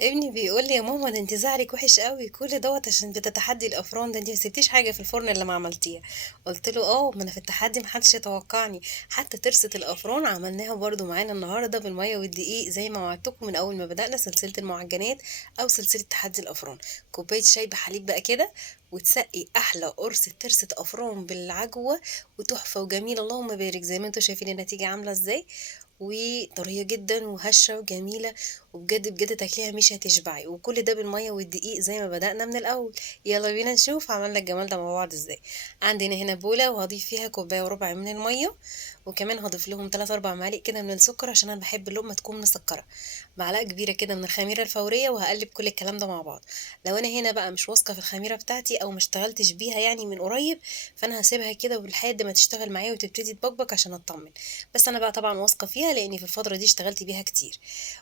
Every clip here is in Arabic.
ابني بيقول لي: يا ماما، ده انت زعلك وحش قوي كل دوت عشان بتتحدي الافران ده، انت ما سبتيش حاجه في الفرن الا ما عملتيها. قلت له: اه، ما انا في التحدي محدش يتوقعني. حتى ترسة الافران عملناها برضو معانا النهارده بالميه والدقيق زي ما وعدتكم من اول ما بدأنا سلسله المعجنات او سلسله تحدي الافران. كوبايه شاي بحليب بقى كده، وتسقي احلى قرص ترسة افران بالعجوه، وتحفه وجميله اللهم بارك زي ما انتم شايفين النتيجه عامله ازاي. وطرية جدًا وهشة وجميلة، وبجد بجد تاكليها مش هتشبعي، وكل ده بالمَيّة والدقيق زي ما بدأنا من الأول. يالّا بينا نشوف عملنا الجمال ده مع بعض إزاي. عندنا هنا بولة وهاضيف فيها كوباية وربع من المَيّة، وكمان هاضيف لهم 3، 4 معالق كده من السكر عشان أنا باحب اللقمة تكون مسكّرة، معلقة كبيرة كده من الخميرة الفورية، وهاقلّب كل الكلام ده مع بعض. لو أنا هنا بقى مش واثقة في الخميرة بتاعتي أو ما اشتغلتش بيها يعني من قريب، فأنا هاسيبها كده ولحد ما تشتغل معايا وتبتدي تبقبق عشان أتطمن. بس أنا بقى طبعًا واثقة فيها لإني في الفترة دي اشتغلت بيها كتير.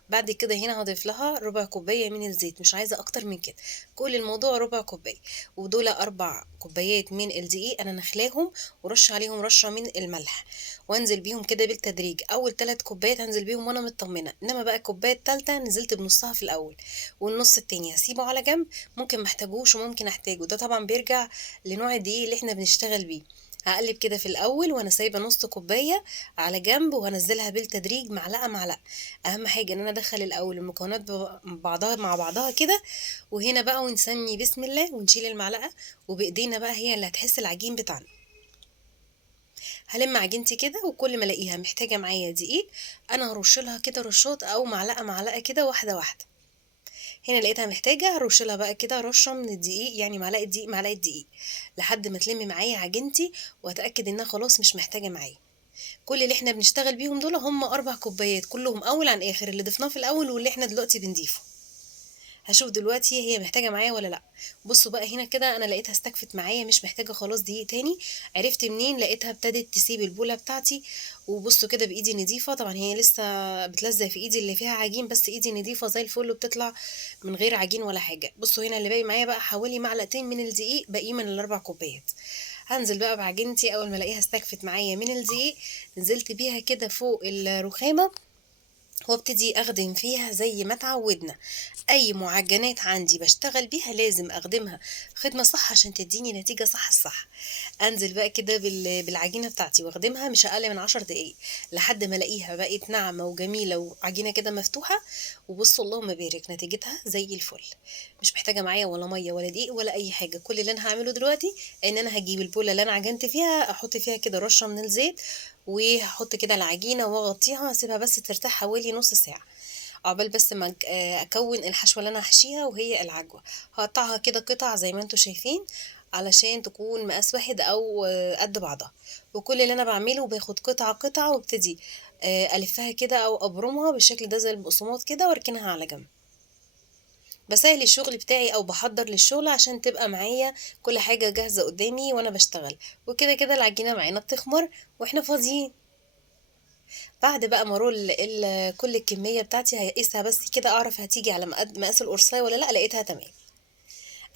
بعد كده هنا هاضيف لها ربع كوباية من الزيت، مش عايزة أكتر من كده، كل الموضوع ربع كوباية. ودول 4 كوبايات من الدقيق أنا نخلاهم ورش عليهم رشة من الملح، وأنزل بيهم كده بالتدريج. أول 3 كوبايات هانزل بيهم وأنا متطمنة، إنما بقى الكوباية التالتة نزلت بنصها في الأول، والنص التاني هاسيبه على جنب، ممكن ما احتاجوش وممكن أحتاجه، ده طبعًا بيرجع لنوع الدقيق اللي إحنا بنشتغل بيه. هاقلب كده في الأول وأنا سايبة نص كوباية على جنب، وهانزّلها بالتدريج معلقة، معلقة. أهم حاجة إن أنا أدخّل الأول المكونات بعضها مع بعضها كده، وهنا بقى ونسمّي بسم الله ونشيل المعلقة، وبإيدينا بقى هي اللي هتحس العجين بتاعنا. هالِم عجينتي كده وكل ما ألاقيها محتاجة معايا دقيق، أنا هارُش لها كده رشّات أو معلقة، معلقة كده واحدة، واحدة. هنا لقيتها محتاجة هارُش لها بقى كده رشّة من الدقيق، يعني معلقة دقيق، معلقة دقيق، لحد ما تلِم معايا عجينتي وأتأكد إنها خلاص مش محتاجة معايا. كل اللي إحنا بنشتغل بيهم دول هم 4 كوبايات كلّهم أول عن آخر، اللي ضفناه في الأول واللي إحنا دلوقتي بنضيفه. هاشوف دلوقتي هي محتاجة معايا والّا لأ. بُصّوا بقى هنا كده أنا لقيتها استكفت معايا مش محتاجة خلاص دقيق تاني. عرفت منين؟ لقيتها ابتدت تسيب البولة بتاعتي. وبُصّوا كده بإيدي نضيفة، طبعًا هي لسه بتلزق في إيدي اللي فيها عجين، بس إيدي نضيفة زي الفل وبتطلع من غير عجين ولا حاجة. بُصّوا هنا اللي باقي معايا بقى حوالي معلقتين من الدقيق باقيين من ال4 كوبايات. هانزل بقى بعجينتي أول ما ألاقيها استكفت معايا من الدقيق، نزلت بيها كده فوق الرخامة وابتدي أخدم فيها زي ما اتعودنا. أي معجنات عندي باشتغل بيها لازم أخدمها خدمة صح عشان تديني نتيجة صح الصح. أنزل بقى كده بالعجينة بتاعتي واخدمها مش أقل من 10 دقايق لحد ما ألاقيها بقت ناعمة وجميلة وعجينة كده مفتوحة. وبصوا اللهم بارك نتيجتها زي الفل. مش محتاجة معايا ولا مية ولا دقيق ولا أي حاجة، كل اللي أنا هعمله دلوقتي إن أنا هجيب البولة اللي أنا عجنت فيها أحط فيها كده رشة من الزيت، وهاحط كده العجينة وأغطيها أسيبها بس ترتاح حوالي نص ساعة، عقبال بس ما أكوّن الحشوة اللي أنا هاحشيها وهي العجوة. هاقطّعها كده قطع زي ما أنتم شايفين، علشان تكون مقاس واحد أو قد بعضها. وكل اللي أنا باعمله باخد قطعة، قطعة وابتدي ألفّها كده أو أبرمها بالشكل ده زي البقسماط كده وأركنها على جنب. باسهّل الشغل بتاعي أو باحضّر للشغل عشان تبقى معايا كل حاجة جاهزة قدّامي وأنا باشتغل، وكده، كده العجينة معانا بتخمر وإحنا فاضيين. بعد بقى ما أرول كل الكمية بتاعتي هاقيسها بس كده أعرف هتيجي على مقاس القرصاية والّا لأ، لقيتها تمام.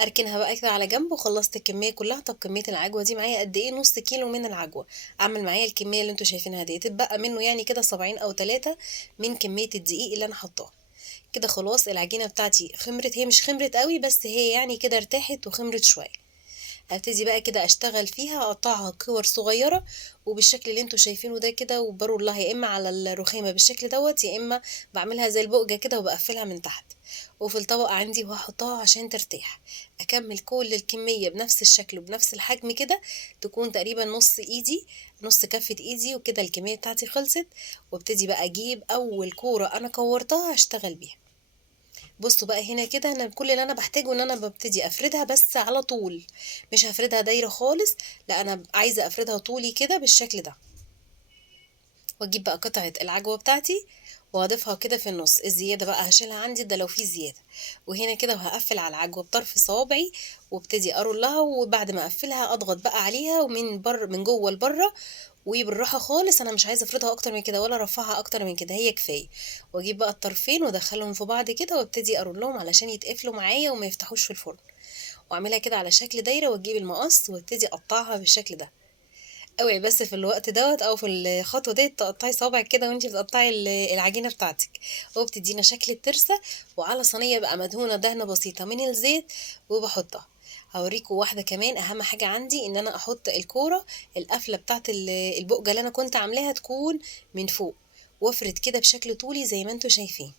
أركنها بقى كده على جنب وخلّصت الكمية كلّها. طب كمية العجوة دي معايا قد إيه؟ نُص كيلو من العجوة، أعمل معايا الكمية اللي أنتم شايفينها ديّة، اتبقى منّه يعني كده صابعين أو 3 من كمية الدقيق اللي أنا حاطاه. كده خلاص العجينة بتاعتي خمرت، هي مش خمرت أوي بس هي يعني كده ارتاحت وخمرت شوية. هابتدي بقى كده أشتغل فيها أقطّعها كِوَر صغيّرة وبالشكل اللي أنتم شايفينه ده كده، وبارُولّها يا إمّا على الرخامة بالشكل دوّة، يا إمّا باعملها زي البُقجة كده وباقفّلها من تحت، وفي الطبق عندي وهاحطّها عشان ترتاح. أكمّل كل الكمية بنفس الشكل وبنفس الحجم كده، تكون تقريبًا نُص إيدي، نُص كَفّة إيدي، وكده الكمية بتاعتي خلصت. وابتدي بقى أجيب أول كورة أنا كوّرتها هاشتغل بيها. بُصّوا بقى هنا كده أنا كل اللي أنا باحتاجه إن أنا بابتدي أفردها بس على طول، مش هافردها دايرة خالص، لأ أنا عايزة أفردها طولي كده بالشكل ده. وأجيب بقى قطعة العجوة بتاعتي وأضيفها كده في النُص، الزيادة بقى هاشيلها عندي ده لو في زيادة. وهنا كده وهاقفّل على العجوة بطرف صوابعي وابتدي أرُولّها، وبعد ما أقفّلها أضغط بقى عليها ومن من جوّه لبرّه وبالراحة خالص. أنا مش عايزة أفردها أكتر من كده ولا أرفّعها أكتر من كده، هي كفاية. وأجيب بقى الطرفين وأدخّلهم في بعض كده وابتدي أرُولّهم علشان يتقفلوا معايا وما يفتحوش في الفرن، وأعملها كده على شكل دايرة وأجيب المقص وابتدي أقطّعها بالشكل ده. اوعي بس في الوقت دوت او في الخطوه ديت تقطعي صوابعك كده وانتي بتقطعي العجينه بتاعتك، وبتدينا شكل الترسه. وعلى صينيه بقى مدهونه دهنه بسيطه من الزيت وبحطها. هوريكم واحده كمان، اهم حاجه عندي ان انا احط الكوره، القفله بتاعت البقجه اللي انا كنت عاملاها تكون من فوق، وافرد كده بشكل طولي زي ما انتوا شايفين.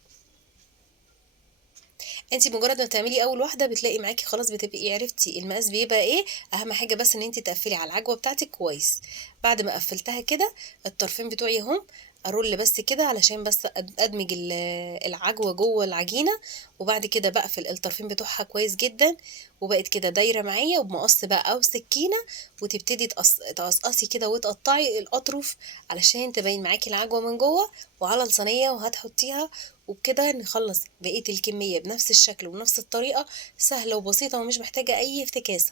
انت مجرد ما تعملي اول واحده بتلاقي معاكي خلاص، بتبقي عرفتي المقاس بيبقى ايه. اهم حاجه بس ان انت تقفلي على العجوه بتاعتك كويس. بعد ما قفلتها كده، الطرفين بتوعي اهم، ارول بس كده علشان بس ادمج العجوه جوه العجينه. وبعد كده بقفل الطرفين بتوعها كويس جدا، وبقت كده دايره معايا، وبمقص بقى او سكينه، وتبتدي تقصقصي كده وتقطعي الاطرف علشان تبين معاكي العجوه من جوه. وعلى الصينيه وهتحطيها، وبكده نخلص بقية الكمية بنفس الشكل ونفس الطريقة. سهلة وبسيطة ومش محتاجة أي افتكاسة.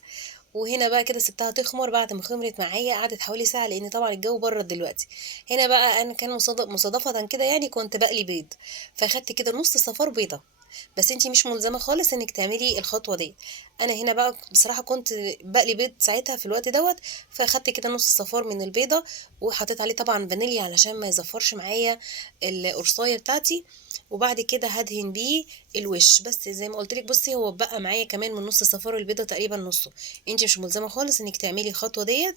وهنا بقى كده سبتها تخمر. بعد ما خمرت معايا قعدت حوالي ساعة، لأن طبعا الجو برد دلوقتي. هنا بقى أنا كان مصادفة كده يعني كنت بقلي بيض، فاخدت كده نص صفار بيضة. بس انتي مش ملزمة خالص انك تعملي الخطوة دي. انا هنا بقى بصراحة كنت بقلي بيض ساعتها في الوقت دوت، فاخدت كده نص صفار من البيضة، وحطيت عليه طبعا فانيليا علشان ما يزفرش معايا القرصاية بتاعتي. وبعد كده هدهن بيه الوش. بس زي ما قلت لك، بصي هو بقى معايا كمان من نص صفار البيضة تقريبا نصه. انتي مش ملزمة خالص انك تعملي الخطوة ديت.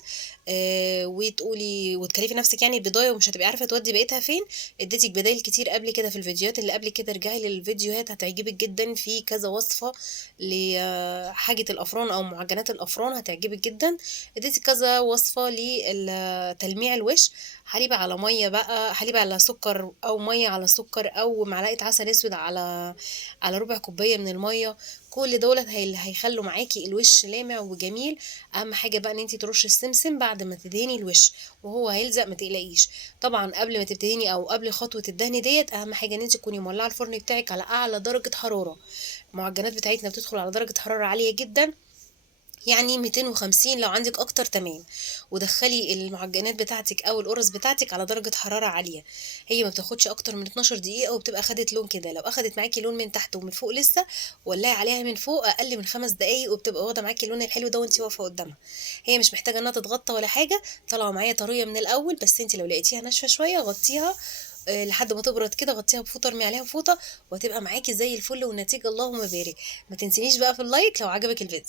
وتقولي وتكلفي نفسك يعني بضاية ومش هتبقي عارفة تودي بقيتها فين. اديتك بدايل كتير قبل كده في الفيديوهات اللي قبل كده، ارجعي للفيديوهات هتعجبك جدا، في كذا وصفة لحاجة الأفران أو معجنات الأفران هتعجبك جدا. اديتك كذا وصفة لتلميع الوش. حليب على مية بقى، حليب على سكر أو مية على سكر أو معلقة عسل أسود على ربع كوباية من المية. كل دولت هيخلوا معاكي الوش لامع وجميل. اهم حاجه بقى ان انتي ترشي السمسم بعد ما تدهني الوش، وهو هيلزق ما تقلقيش. طبعا قبل ما تبتديني او قبل خطوه الدهن ديت، اهم حاجه ان انتي تكوني مولعه الفرن بتاعك على اعلى درجه حراره. المعجنات بتاعتنا بتدخل على درجه حراره عاليه جدا، يعني 250 لو عندك اكتر تمام. ودخلي المعجنات بتاعتك او القرص بتاعتك على درجة حرارة عالية. هي ما بتاخدش اكتر من 12 دقيقة وبتبقى خدت لون كده. لو اخدت معاكي لون من تحت ومن فوق لسه، ولعي عليها من فوق اقل من 5 دقايق وبتبقى واخدة معاكي اللون الحلو ده وانتي واقفة قدامها. هي مش محتاجة انها تتغطى ولا حاجة، طالعة معايا طرية من الاول. بس انتي لو لقيتيها ناشفة شوية غطيها لحد ما تبرد كده، غطيها بفوطه، ارمي عليها فوطه، وهتبقى معاكي زي الفل والنتيجه اللهم بارك. ما تنسينيش بقى في اللايك لو عجبك الفيديو.